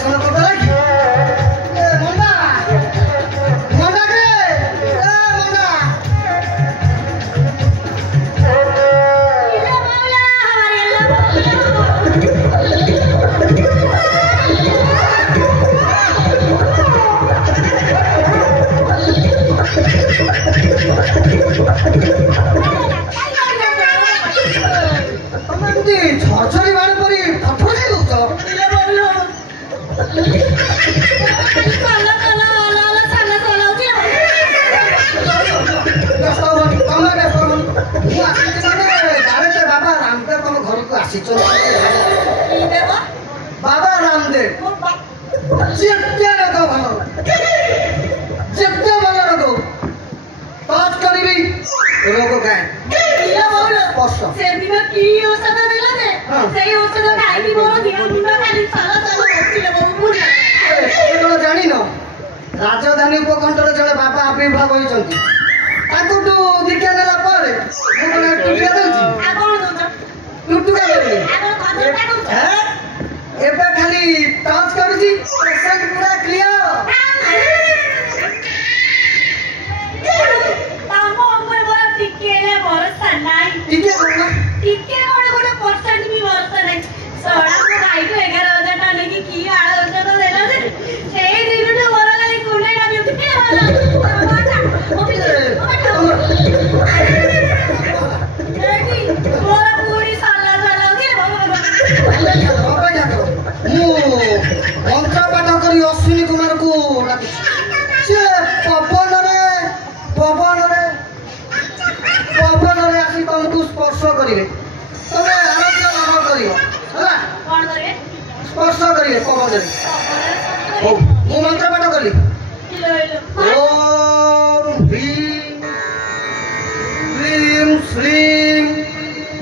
ଛଣ କରିଦେଲା କି ମଣ୍ଡା ମଣ୍ଡା କେ ମଣ୍ଡା ଛଅଛରି ବାଣ ପରି ଫଟୋ ଦଉଛ ମୁଁ ଆସିଛି ମାନେ ଡାଇରେକ୍ଟ ବାବା ରାମଦେବ ତମ ଘରକୁ ଆସିଛ ବାବା ରାମଦେବ ଯେତେ ରୋଗ ଭଲ ଯେତେ ଭଲ ରୋଗ ଟଚ୍ କରିବି ରୋଗ ଗାଏ ସେଦିନ କି ଔଷଧ ଦେଲା ଯେ ସେଇ ଔଷଧ ଖାଇକି ମୋର ଦେହ ମୁଣ୍ଡ ଖାଲି ସାରା ଜାଣିନ ରାଜଧାନୀ ଉପକଣ୍ଠରେ ଜଣେ ବାବା ଆବିର୍ଭାବ ହୋଇଛନ୍ତି ତାଙ୍କଠୁ ଦୀକ୍ଷା ନେଲା ପରେ ମୁଁ କଣ ଟୁଟିଆ ଦଉଛି ଟୁଟୁକା ଦେବି ଏବେ ଖାଲି ଟଚ୍ କରୁଛି ପେସେଣ୍ଟ ପୁରା କ୍ଲିୟର ଟିକେ କଣ ଗୋଟେ ପରସେଣ୍ଟ ବି ଭରସା ନାହିଁ ସଡା ମୋ ଭାଇକୁ 11,000 ଟଙ୍କା ନେଇକି କି ଆଳ ଔଷଧ ଦେଲା ଯେ ସେଇ ଦିନଠୁ ମୋର ଖାଲି କୁଣ୍ଡେଇଟା ବି ଉଠିଲା ମୋର ପୁଣି ସଲା ମୁଁ ମନ୍ତ୍ର ପାଠ କରି ଅଶ୍ୱିନୀ କୁମାରକୁ ଡାକୁଛି ସେ ପବନରେ ଆସି ତମକୁ ସ୍ପର୍ଶ କରିବେ ତମେ ଆରୋଗ୍ୟ ଲାଭ କରିବ ହେଲା କଣ କରିବେ ସ୍ପର୍ଶ କରିବେ ପବନରେ ହଉ ମୁଁ ମନ୍ତ୍ର ପାଠ କଲି ଓମ୍ ଭୀମ କ୍ଲିମ୍ ଶ୍ରୀମ୍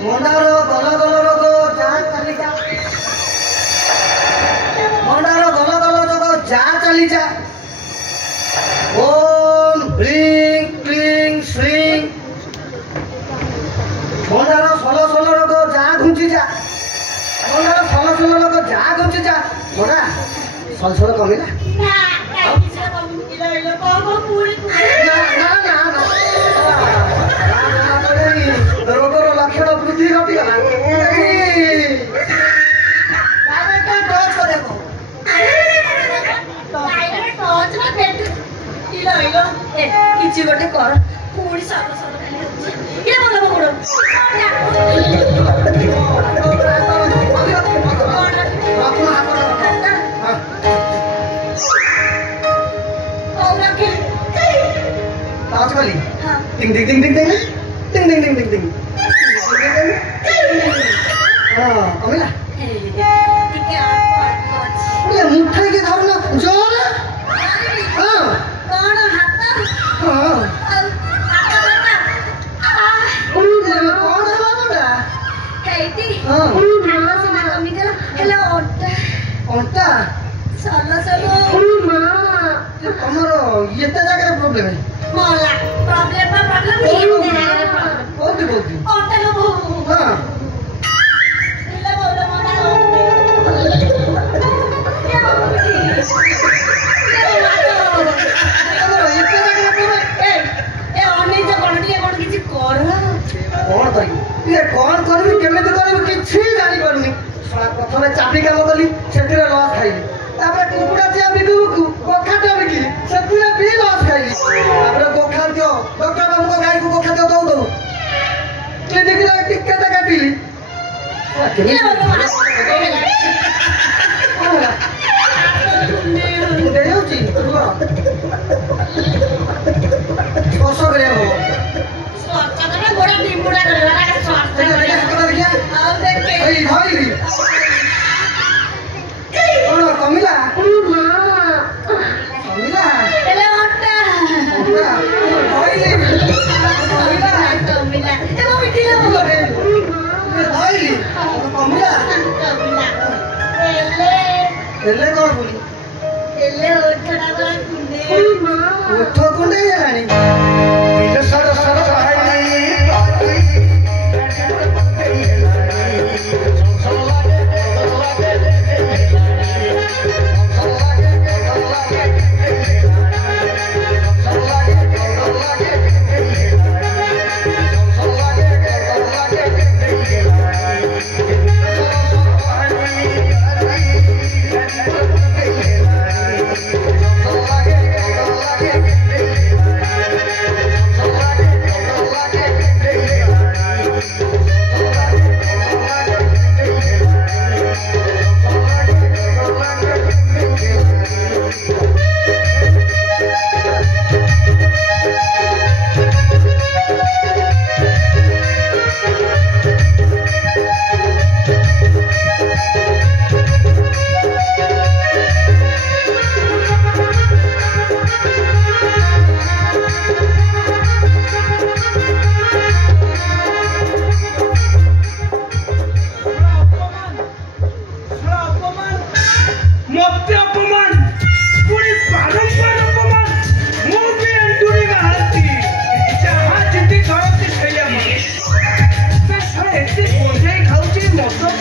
ମଣ୍ଡାର ଗଲ ଗଲ ରୋଗ ଯା ଚାଲିଯା ମଣ୍ଡାର ଗଲ ଗଲ ରୋଗ ଯା ଚାଲିଯା ଓମ୍ ଭ୍ରୀଂ କ୍ଲିଂ ଶ୍ରୀଂ ମଣ୍ଡାର ସଲ ସଲ ରୋଗ ଯା ଘୁଞ୍ଚି ଯା ମଣ୍ଡାର ସଲ ସଲ ରୋଗ ଯା ଘୁଞ୍ଚି ଯା ମଣ୍ଡା ସଲ ସଲ କମିଲା ରୋଗର ଲକ୍ଷଣ ବୃଦ୍ଧି ଘଟିଗଲା କିଛି ଗୋଟେ କର ପୁଣି ସର ସର ଖାଲି ଇଏ ଭଲ ପକଡ଼ Ding ding ding ding ding ding ding ding ding ding कमिला ये मुठे के धरना जोर हां कौन हाथ हां हाथ बता कौन है बाबूडा कैटी हां हाथ से कमी गला हेलो ओंटा चलो चलो तमरो एते जगह प्रॉब्लम है मोला प्रॉब्लम ये प्रॉब्लम बोलती ओंटा लो हां ले बोलो मोला कौन करबी केमिति करबी किछि जानि परनी प्रथमे चाबी काम कली सेतिरे लॉस खाइली तापर कुकुडा चिया बिकु गोखाटा बिकली सेतिरे भी लॉस खाइली तापर गोखाद्य डॉक्टर बाबू को गाय को गोखाद्य दौ दौ क्लिनिक रे टिक्का ता काटिली देउची रुआ स्पर्श करे हो गोड़ा नींबूड़ा करला का स्वास्थ्य कमिला एले ओटा कमिला ए वो मिठिला एले कौन बोली एले ओठड़ा बड़ा कुंडे उठ कुंडे जानी दिल सड़ सड़ भाई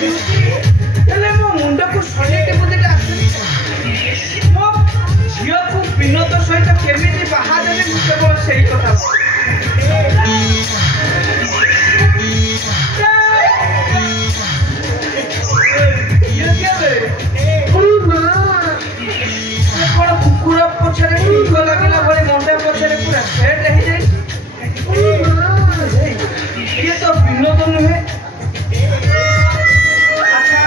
ହେଲେ ମୋ ମୁଣ୍ଡକୁ ଶନିଟି ବୁଦ୍ଧିଟା ଆସୁନି। ମୋ ଝିଅକୁ ବିନୋଦ ସହିତ କେମିତି ବାହା ଦେବି ମୁଁ କେବଳ ସେଇ କଥା କଣ କୁକୁର ପଛରେ ଟିକ ଲାଗିଲା ଭଳି ମଣ୍ଡା ପଛରେ ପୁରା ସେଟ୍ ହେଇଯାଇଛି। ଇଏ ତ ବିନୋଦ ନୁହେଁ। ଆଚ୍ଛା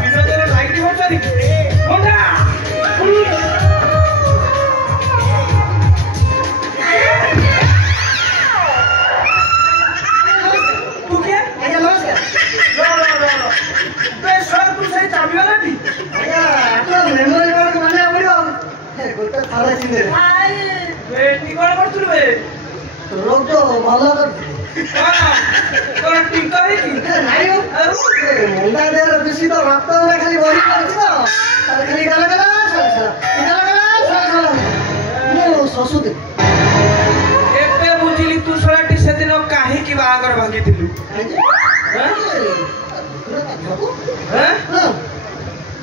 ବିନୋଦର ଲାଇଟ୍ ହଉଛନ୍ତି ମଣ୍ଡା ତୁ କିଏ? ଆଜ୍ଞା ନମସ୍କାର। ତୁ ସେଇ ଚାବିବାଲାଟି? ଆଜ୍ଞା ଆପଣ ମେମୋରି କାର୍ଡ ମାନିବାକୁ ପଡ଼ିବ। ଗୋଟେ ଥରେ ଚିହ୍ନିଲେ ଏଠି କଣ କରୁଥିଲୁ ବେ? ରୋଗ ଭଲ କରିଥିଲି। କଣ ଟିଙ୍କ ହେଇଛି? ନାଇଁ ମୁଣ୍ଡା ଦେହରେ ଦୂଷିତ ରକ୍ତ ଗୁଡ଼ା ଖାଲି ବହି ପଡୁଛି ତ ତାର ଖାଲି ଗାଲା ଗାଲା ମୁଁ ଶଶୁଥିଲି। ଏବେ ବୁଝିଲି ତୁ ଶଳାଟି ସେଦିନ କାହିଁକି ବାହାଘର ଭାଙ୍ଗିଥିଲୁ।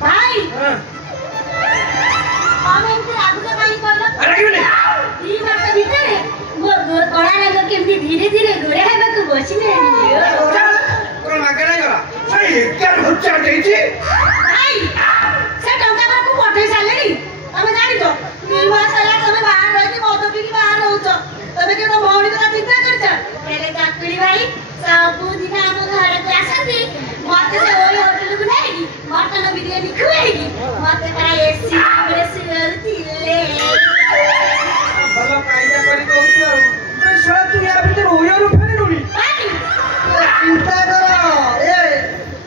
ଭାଇ ଆମେ ଏମିତି ରାଗୁଛ କାହିଁ କହିଲ? ଦି ମାସ ଭିତରେ ମୋ କଳା ରଙ୍ଗ କେମିତି ଧୀରେ ଧୀରେ ଗୋରା ହେବାକୁ ବସିଲେଣି। କଣ ମାଗଣା ଗଲା? 11,000 ଦେଇଛି। ଭାଇ ସେ ଟଙ୍କା ମୁଁ ପଠେଇ ସାରିଲେଣି। ତମେ ଜାଣିଛ 2 ମାସ ହେଲା ତମେ ବାହାର ରହିକି ମଦ ପିଇକି ବାହାର ରହୁଛ। ତମେ କେତେ ଭଉଣୀ କଥା ଚିନ୍ତା କରିଛ? ହେଲେ ଚାକୁଳି ଭାଇ ସବୁଦିନ ଆମ ଘରକୁ ଆସନ୍ତି। ମତେ ସେ ଓଇ ହୋଟେଲକୁ ନେଇକି ମଟନ ବିରିୟାନୀ ଖୁଆଇକି ମତେ ପୁରା ଏସି ଶୁଆଉଥିଲେ। ଭଲ କାଇଦା କରି କହୁଛୁ ଆଉ। ଶଳା ତୁ ୟା ଭିତରେ ଓୟରୁ ଫେରିଲୁଣି। ଚିନ୍ତା କର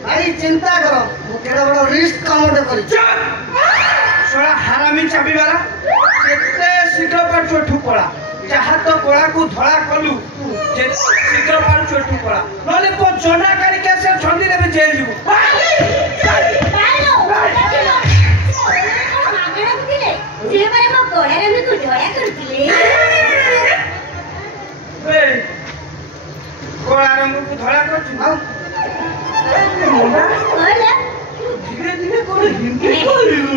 ଭାଇ ଚିନ୍ତା କର ମୁଁ କେଡ଼େ ବଡ଼ ରିସ୍କ କାମଟେ କରିଛି। ଶଳା ହାରାମି ଚାବିବାଲା ଯେତେ ଶୀଘ୍ର ପାରୁଛୁ ଏଠୁ ପଳା। ଯାହା ତ କଳାକୁ ଧଳା କଲୁ ଯେତେ ଶୀଘ୍ର ପାରୁଛୁ ଏଠୁ ପଳା ନହେଲେ ତୋ ଜନା କାଢିକି ଆସିବା ଛନ୍ଦିରେ ବି ଜେଲ୍ ଯିବୁ। କଳା ରଙ୍ଗକୁ ଧଳା କରୁଛୁ ଧୀରେ ଧୀରେ କଣ ହିନ୍ଦୀ କହିଲୁ?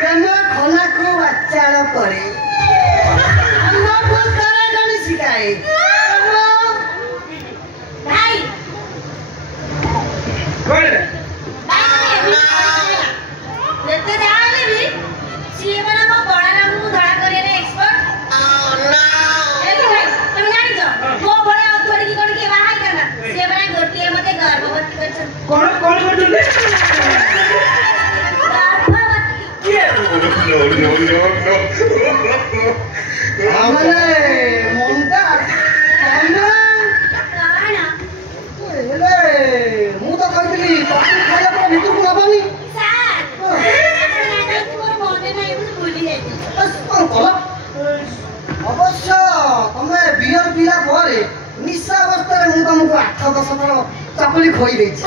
ପ୍ରେମ ଖନାକୁ ବାଚାଳ କରେ ଶିଖାଏ। କଣ କଣ କରୁଛନ୍ତି? ମାନେ ମଣ୍ଡା ହେଲେ ମୁଁ ତ କହିଥିଲି ଚକୁଳି ଖାଇଲା ପରେ ଭିତରକୁ ନବନି। ଅବଶ୍ୟ ତମେ ବିୟର ପିଲା ପରେ ନିଶା ଅବସ୍ଥାରେ ମୁଁ ତମକୁ 8-10 ଥର ଚକୁଳି ଖୋଇ ଦେଇଛି।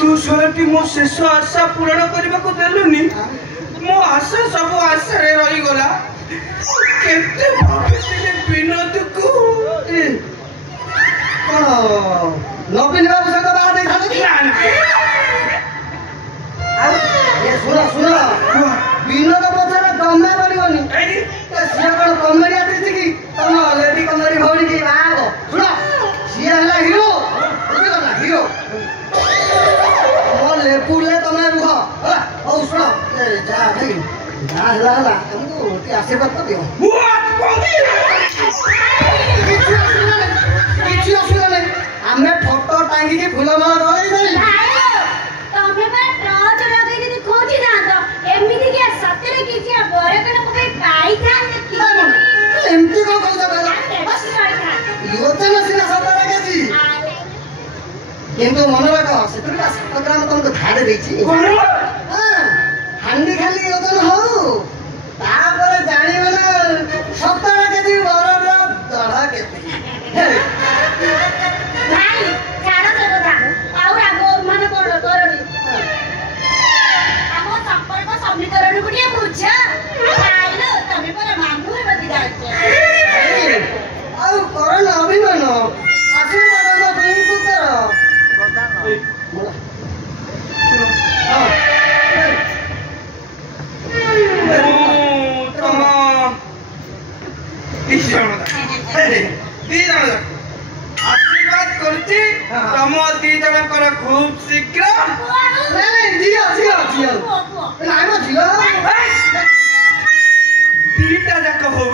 ତୁ ଶଳାଟି ମୋ ଶେଷ ଆଶା ପୂରଣ କରିବାକୁ ଦେଲୁନି। ମୋ ଆଶା ସବୁ ଆଶାରେ ରହିଗଲା। କେତେ ଭାବିଥିଲି ବିନୋଦକୁ। କଣ ନବୀନ ବାବୁ ସହିତ ବାହା ଦେଇଥାନ୍ତି କି? ଶୁଣ ଶୁଣ ବିନୋଦ ପଛରେ ଜମା ପଡିବନି। ସିଏ କଣ କମେଡି ଆର୍ଟିଷ୍ଟ କି ତମ ଲେଡି କମେଡି ଭଉଣୀ କି ବାହା ହବ? ଶୁଣ ସିଏ ହେଲା ହିରୋ ବୁଝିଲ ନା ହିରୋ। ମୋ ଲେବୁଲରେ ତମେ ରୁହ। ହଉ ଶୁଣ ଯାହା ଭାଇ ଯାହା ହେଲା ହେଲା ଆମକୁ ଟିକେ ଆଶୀର୍ବାଦ ତ ଦିଅ। କିଛି ଅସୁବିଧା ନାହିଁ ଆମେ ଫଟୋ ଟାଙ୍ଗିକି ଫୁଲମାଳ ରଳେଇ ଦେଇ ଏମିତି କଣ କହୁଛ କହିଲ? ଯୋଜନା ସିନା ସତରେ କିଛି କିନ୍ତୁ ମନେ ରଖ ସେଥିରେ 7 ଗ୍ରାମ ତମକୁ ଧାରେ ଦେଇଛି। ହାଣ୍ଡି ଖାଲି ଓଜନ ହଉ ତାପରେ ଜାଣିବ ନା 17 କେଜି ବରଫ ତମ ଦି ଜଣଙ୍କର ଖୁବ୍ ଶୀଘ୍ର ନାଇଁ ନାଇଁ ଝିଅ ଝିଅ ଝିଅ ନାଇଁ ମୋ ଝିଅ ଦିଟା ଯାକ ହଉ